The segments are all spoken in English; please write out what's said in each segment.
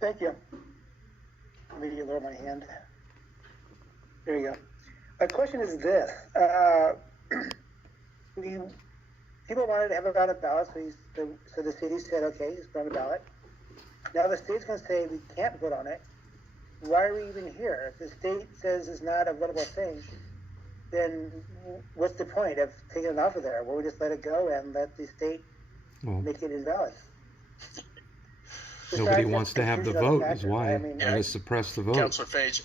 Thank you. Let me lower my hand. There you go. My question is this. People wanted to have a ballot, so the city said, okay, it's on a ballot. Now the state's going to say we can't vote on it. Why are we even here? If the state says it's not a votable thing, then what's the point of taking it off of there? Well, we just let it go and let the state make it invalid. Nobody wants to have the vote, is why. I mean, to suppress the vote. Councilor Page,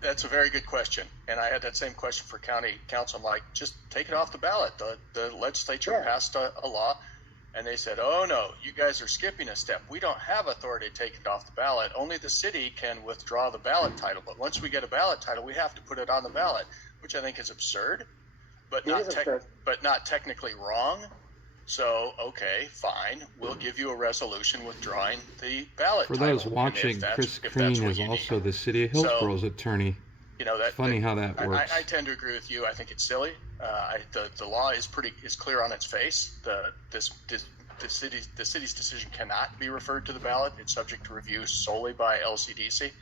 that's a very good question. And I had that same question for county council. I'm like, just take it off the ballot. The legislature passed a law, and they said, oh, no, you guys are skipping a step. We don't have authority to take it off the ballot. Only the city can withdraw the ballot title. But once we get a ballot title, we have to put it on the ballot, which I think is absurd, but not technically wrong. So, okay, fine. We'll give you a resolution withdrawing the ballot For title. those watching, Chris Crean is also the city of Hillsborough's attorney. You know, funny how that works. I tend to agree with you. I think it's silly. The law is clear on its face. The city's decision cannot be referred to the ballot. It's subject to review solely by LCDC.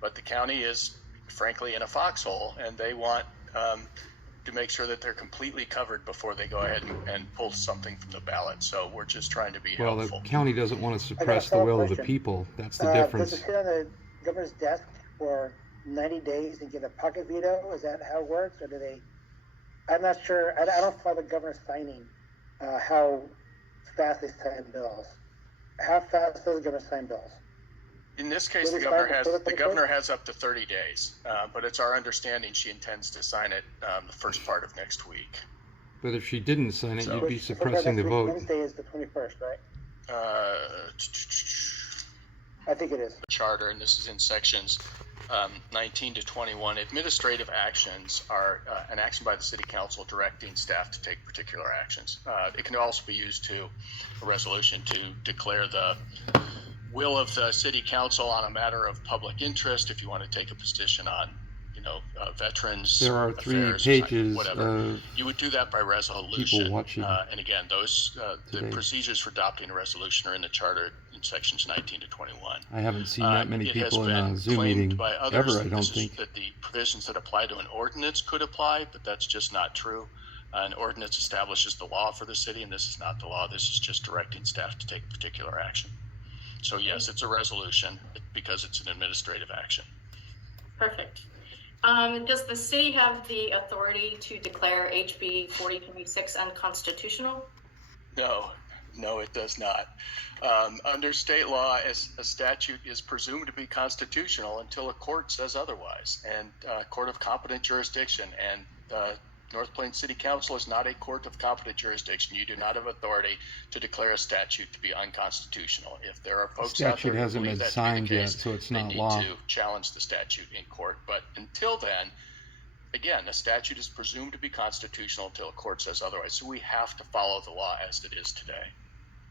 But the county is, frankly, in a foxhole, and they want to make sure that they're completely covered before they go ahead and pull something from the ballot. So we're just trying to be helpful. The county doesn't want to suppress the will of the people. That's the difference. Does it sit on the governor's desk for 90 days and get a pocket veto? Is that how it works? Or do they? I'm not sure. I don't follow the governor signing how fast they sign bills. How fast does the governor sign bills? In this case, the governor has up to 30 days, but it's our understanding she intends to sign it the first part of next week. But if she didn't sign it, you'd be suppressing the vote. Wednesday is the 21st, right? I think it is. The charter, and this is in sections 19 to 21. Administrative actions are an action by the city council directing staff to take particular actions. It can also be used to a resolution to declare the will of the city council on a matter of public interest. If you want to take a position on, veterans, there are 3 pages whatever, you would do that by resolution. People watching. And again, those the procedures for adopting a resolution are in the charter in sections 19 to 21. I haven't seen that many people in a Zoom meeting ever. I don't think that the provisions that apply to an ordinance could apply, but that's just not true. An ordinance establishes the law for the city, and this is not the law. This is just directing staff to take particular action. So yes, it's a resolution because it's an administrative action. Perfect. Does the city have the authority to declare HB 4026 unconstitutional? No, it does not. Under state law, a statute is presumed to be constitutional until a court says otherwise, and court of competent jurisdiction. And North Plains City Council is not a court of competent jurisdiction. You do not have authority to declare a statute to be unconstitutional. If there are folks out there who believe that to be the case, so it's not they law. need to challenge the statute in court. But until then, again, a statute is presumed to be constitutional until a court says otherwise. So we have to follow the law as it is today.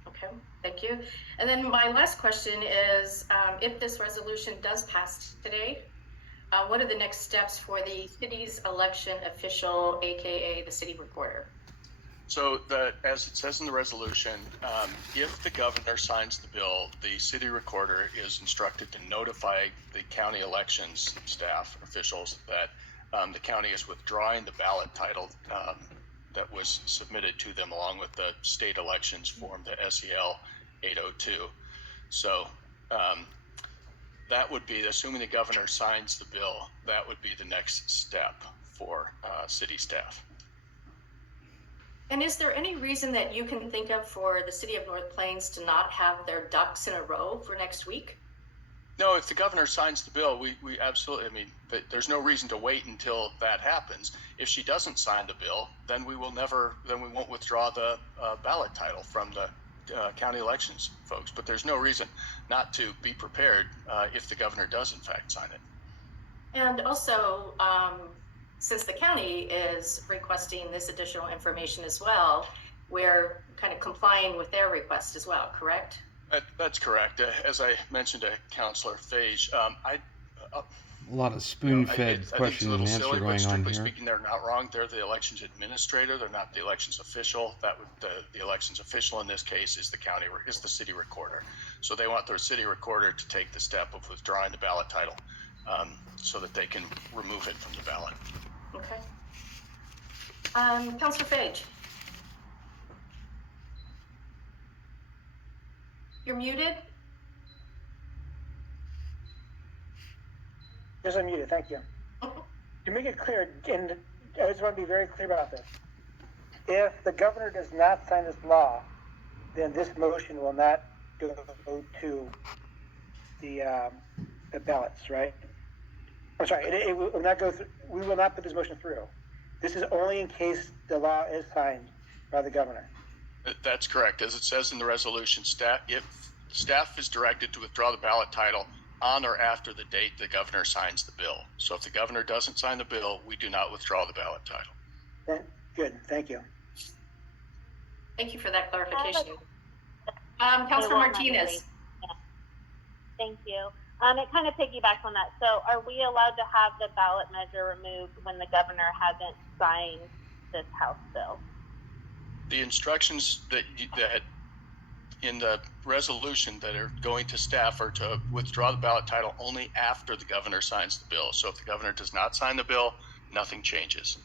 Okay, thank you. And then my last question is, if this resolution does pass today, what are the next steps for the city's election official, aka the city recorder? So as it says in the resolution, if the governor signs the bill, the city recorder is instructed to notify the county elections staff officials that the county is withdrawing the ballot title that was submitted to them along with the state elections form, the SEL 802. So that would be, assuming the governor signs the bill, that would be the next step for city staff. And is there any reason that you can think of for the city of North Plains to not have their ducks in a row for next week? No, if the governor signs the bill, we absolutely, there's no reason to wait until that happens. If she doesn't sign the bill, then we won't withdraw the ballot title from the county elections folks. But there's no reason not to be prepared if the governor does in fact sign it. And also, since the county is requesting this additional information as well, we're kind of complying with their request as well, correct? That's correct. As I mentioned to Councilor Fage, A lot of spoon-fed question and answer going on strictly here. Speaking, they're not wrong. They're the elections administrator. They're not the elections official. The elections official in this case is the city recorder. So they want their city recorder to take the step of withdrawing the ballot title, so that they can remove it from the ballot. Okay. Councilor Fage. You're muted. Yes, I'm muted. Thank you. To make it clear, and I just want to be very clear about this. If the governor does not sign this law, then this motion will not go to the ballots, right? I'm sorry, it will not go through. We will not put this motion through. This is only in case the law is signed by the governor. That's correct. As it says in the resolution, if staff is directed to withdraw the ballot title on or after the date the governor signs the bill. So if the governor doesn't sign the bill, we do not withdraw the ballot title. Good, thank you. Thank you for that clarification. Councilor Martinez. Yeah. Thank you. It kind of piggybacks on that. So are we allowed to have the ballot measure removed when the governor hasn't signed this House bill? The instructions that in the resolution that are going to staff are to withdraw the ballot title only after the governor signs the bill. So if the governor does not sign the bill, nothing changes.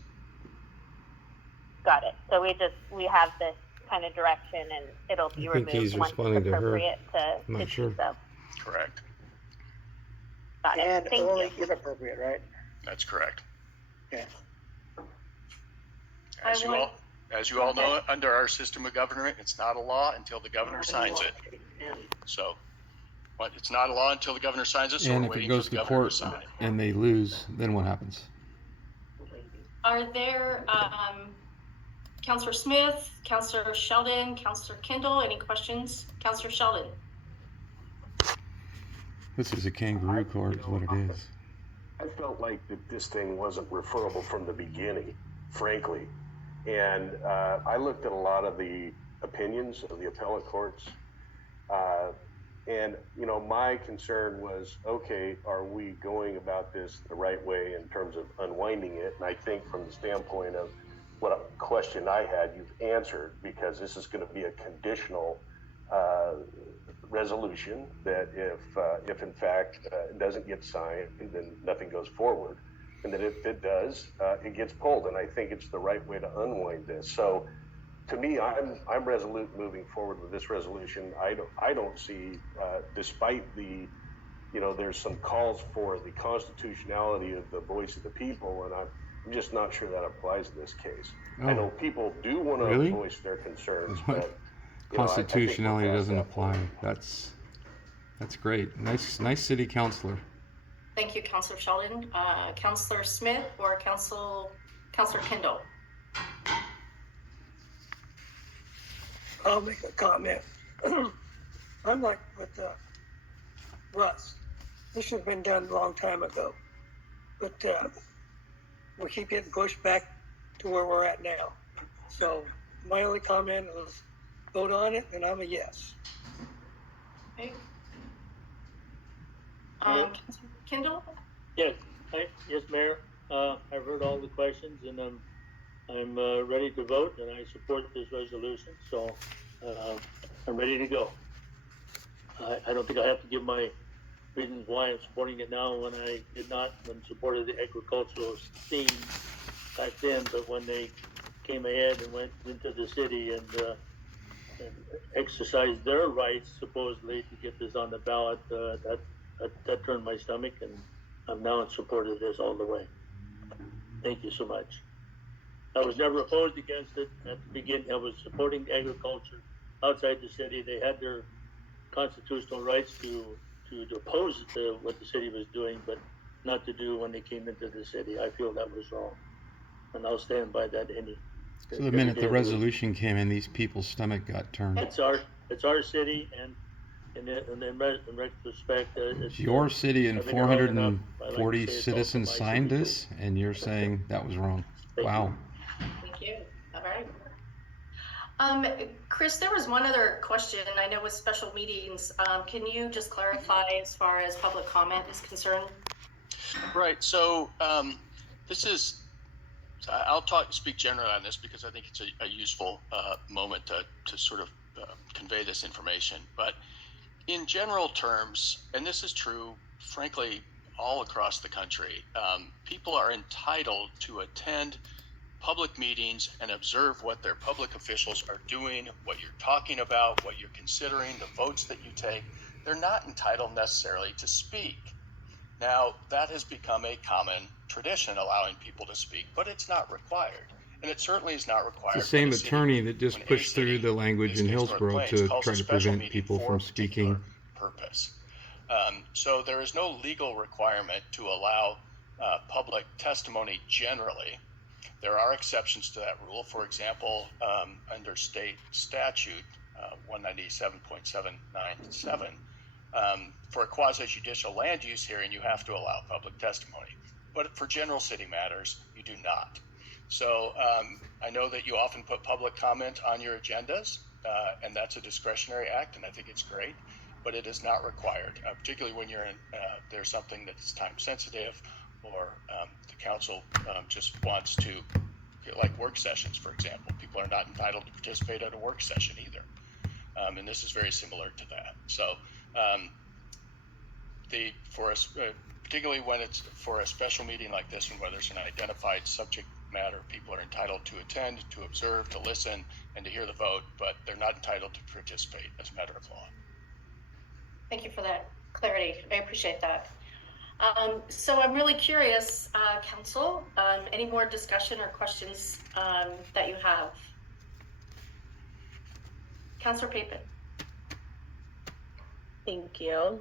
Got it. So we have this kind of direction, and it'll be removed once it's appropriate to do so. Correct. Got it. And Thank only you. if appropriate, right? That's correct. Okay. As you all know, under our system of government, it's not a law until the governor signs it. So, it's not a law until the governor signs it. So And we're if it waiting goes for the to governor court to sign it. and they lose, then what happens? Are there Councilor Smith, Councilor Sheldon, Councilor Kendall, any questions? Councilor Sheldon. This is a kangaroo court, is what it is. I felt like that this thing wasn't referable from the beginning, frankly. And I looked at a lot of the opinions of the appellate courts. And, my concern was, okay, are we going about this the right way in terms of unwinding it? And I think from the standpoint of what a question I had, you've answered, because this is going to be a conditional resolution that if in fact it doesn't get signed, then nothing goes forward. And that if it does, it gets pulled. And I think it's the right way to unwind this. So to me, I'm resolute moving forward with this resolution. I don't see, despite the, there's some calls for the constitutionality of the voice of the people, and I'm just not sure that applies in this case. Oh, I know people do want to really? voice their concerns, What? but Constitutionality doesn't apply. That's great. Nice city councilor. Thank you, Councilor Sheldon. Councilor Smith or Councilor Kendall? I'll make a comment. I'm like with Russ. This should have been done a long time ago. But we keep getting pushed back to where we're at now. So my only comment was vote on it, and I'm a yes. Okay. Councilor Kendall? Yes, yes, Mayor. I've heard all the questions, and I'm ready to vote, and I support this resolution. So I'm ready to go. I don't think I have to give my reasons why I'm supporting it now when I did not when supported the agricultural scene back then, but when they came ahead and went into the city and exercised their rights supposedly to get this on the ballot, that turned my stomach, and I'm now in support of this all the way. Thank you so much. I was never opposed against it at the beginning. I was supporting agriculture outside the city. They had their constitutional rights to oppose what the city was doing, but not to do when they came into the city. I feel that was wrong, and I'll stand by that. So the minute the resolution came in, these people's stomach got turned. It's our city, and in retrospect, it's your city, and 440 citizens signed this, and you're saying that was wrong. Wow. Thank you. All right. Chris, there was one other question. I know with special meetings, can you just clarify as far as public comment is concerned? Right. So this is. I'll speak generally on this because I think it's a useful moment to sort of convey this information. But in general terms, and this is true, frankly, all across the country, people are entitled to attend public meetings and observe what their public officials are doing, what you're talking about, what you're considering, the votes that you take. They're not entitled necessarily to speak. Now, that has become a common tradition, allowing people to speak, but it's not required. And it certainly is not required. It's the same attorney that just pushed through the language in Hillsborough to try to prevent people from speaking. Purpose. So there is no legal requirement to allow public testimony generally. There are exceptions to that rule. For example, under state statute 197.797, for a quasi-judicial land use hearing, you have to allow public testimony. But for general city matters, you do not. So I know that you often put public comment on your agendas, and that's a discretionary act, and I think it's great, but it is not required, particularly when there's something that's time sensitive, or the council just wants to, like work sessions, for example. People are not entitled to participate at a work session either. And this is very similar to that. So particularly when it's for a special meeting like this one, where there's an identified subject matter, people are entitled to attend, to observe, to listen, and to hear the vote, but they're not entitled to participate as a matter of law. Thank you for that clarity. I appreciate that. So I'm really curious, Council, any more discussion or questions that you have? Councilor Papin. Thank you.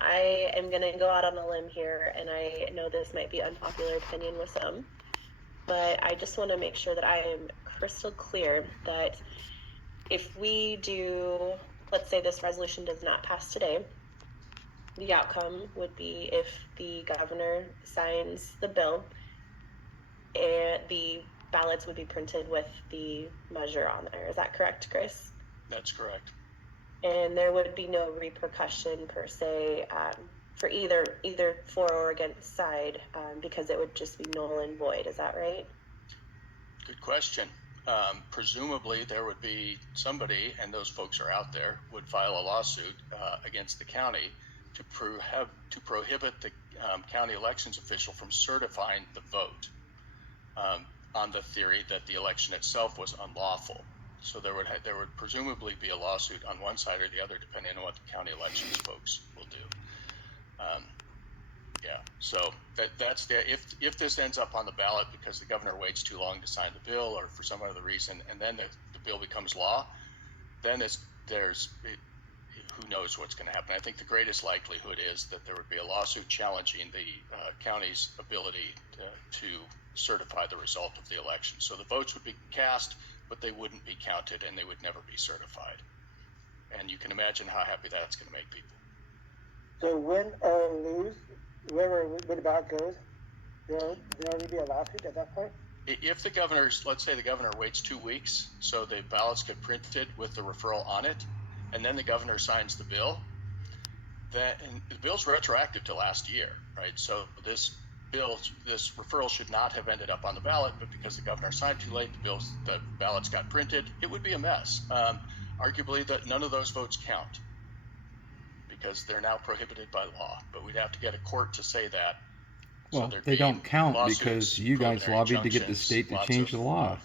I am going to go out on a limb here, and I know this might be unpopular opinion with some, but I just want to make sure that I am crystal clear that if we do, let's say this resolution does not pass today, the outcome would be if the governor signs the bill, and the ballots would be printed with the measure on there. Is that correct, Chris? That's correct. And there would be no repercussion per se for either for or against side because it would just be null and void. Is that right? Good question. Presumably there would be somebody, and those folks are out there, would file a lawsuit against the county to prohibit the county elections official from certifying the vote on the theory that the election itself was unlawful. So there would presumably be a lawsuit on one side or the other, depending on what the county elections folks will do. So that's if this ends up on the ballot because the governor waits too long to sign the bill or for some other reason, and then the bill becomes law, then who knows what's going to happen. I think the greatest likelihood is that there would be a lawsuit challenging the county's ability to certify the result of the election. So the votes would be cast, but they wouldn't be counted and they would never be certified. And you can imagine how happy that's going to make people. So win or lose, where the ballot goes, there'll be a lawsuit at that point? If the let's say the governor waits 2 weeks, so the ballots get printed with the referral on it, and then the governor signs the bill, and the bill's retroactive to last year, right? So this referral should not have ended up on the ballot, but because the governor signed too late, the ballots got printed. It would be a mess. Arguably, that none of those votes count because they're now prohibited by law. But we'd have to get a court to say that. Well, they don't count because you guys lobbied to get the state to change the law.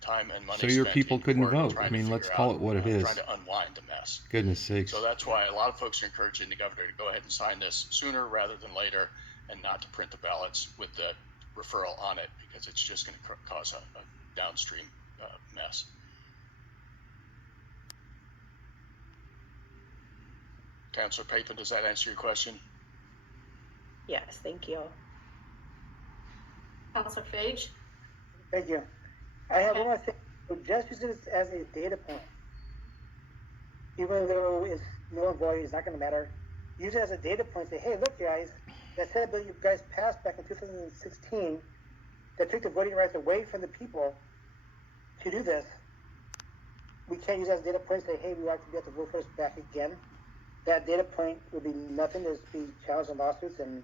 Time and money so your spent people in couldn't court vote. trying I mean, to let's figure call out, it what it is. Trying to unwind the mess. Goodness sakes. So that's why a lot of folks are encouraging the governor to go ahead and sign this sooner rather than later, and not to print the ballots with the referral on it, because it's just going to cause a downstream mess. Councilor Papin, does that answer your question? Yes, thank you. Councilor Fage? Thank you. I have one more thing. So just use this as a data point. Even though it's null and void, it's not going to matter. Use it as a data point. Say, hey, look, guys, that said bill you guys passed back in 2016 that took the voting rights away from the people to do this. We can't use that as a data point. Say, hey, we want to be able to vote for us back again. That data point would be nothing. There's be challenged in lawsuits, and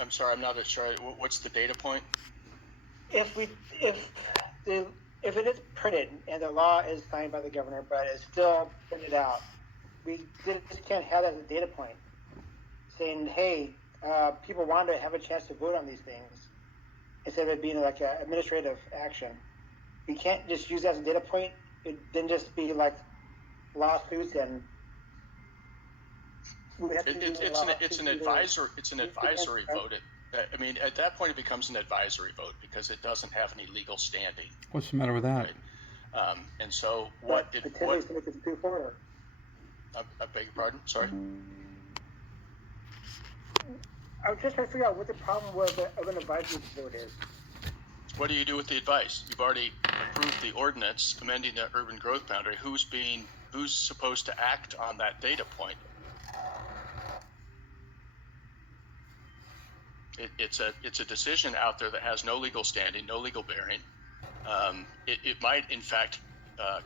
I'm sorry, I'm not sure. What's the data point? If it is printed and the law is signed by the governor, but it's still printed out, we just can't have that as a data point, saying, hey, people want to have a chance to vote on these things instead of it being like an administrative action. We can't just use that as a data point. It then just be like lawsuits and it's an advisory vote. I mean, at that point, it becomes an advisory vote because it doesn't have any legal standing. What's the matter with that? Right? And so I beg your pardon? Sorry. I was just trying to figure out what the problem of an advisory vote is. What do you do with the advice? You've already approved the ordinance amending the urban growth boundary. Who's supposed to act on that data point? It's a decision out there that has no legal standing, no legal bearing. It might, in fact,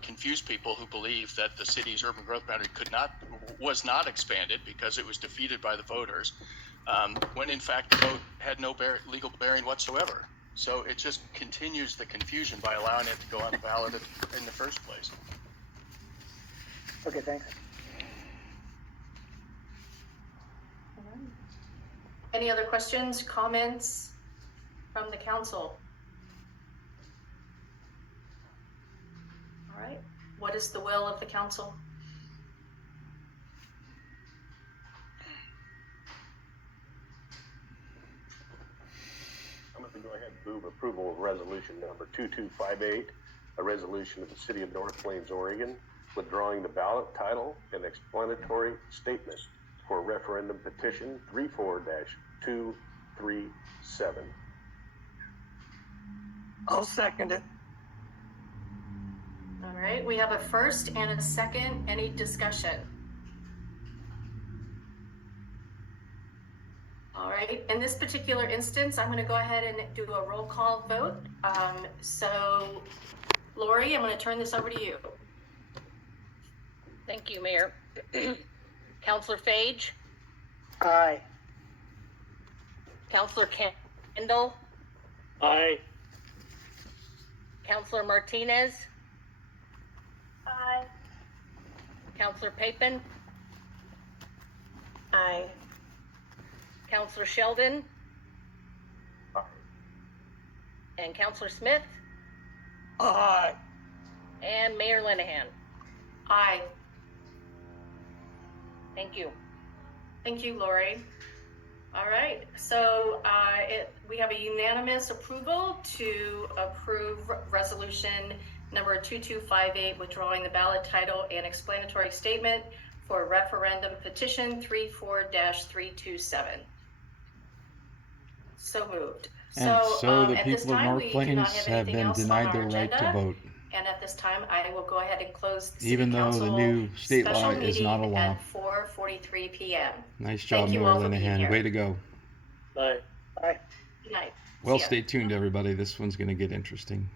confuse people who believe that the city's urban growth boundary was not expanded because it was defeated by the voters, when in fact the vote had no legal bearing whatsoever. So it just continues the confusion by allowing it to go on the ballot in the first place. Okay, thanks. Any other questions, comments from the council? All right, what is the will of the council? I'm going to go ahead and move approval of resolution number 2258, a resolution of the City of North Plains, Oregon, withdrawing the ballot title and explanatory statement for referendum petition 34-237. I'll second it. All right, we have a first and a second. Any discussion? All right, in this particular instance, I'm going to go ahead and do a roll call vote. So, Lori, I'm going to turn this over to you. Thank you, Mayor. Councilor Phage? Aye. Councilor Kendall? Aye. Councilor Martinez? Aye. Councilor Papin? Aye. Councilor Sheldon? Aye. And Councilor Smith? Aye. And Mayor Linehan? Aye. Thank you. Thank you, Lori. All right, so we have a unanimous approval to approve resolution number 2258, withdrawing the ballot title and explanatory statement for referendum petition 34-327. So moved. And so the at this people of time, North we do not Plains have have anything been else on denied our their right to agenda. vote, And at this time, I will go ahead and close the even City though the Council new state law special is not a meeting law. at 4:43 p.m. Nice job, Thank you Mayor all for being Linehan. here. Way to go. Aye. Aye. Good night. Well, See ya. stay tuned, everybody. This one's going to get interesting.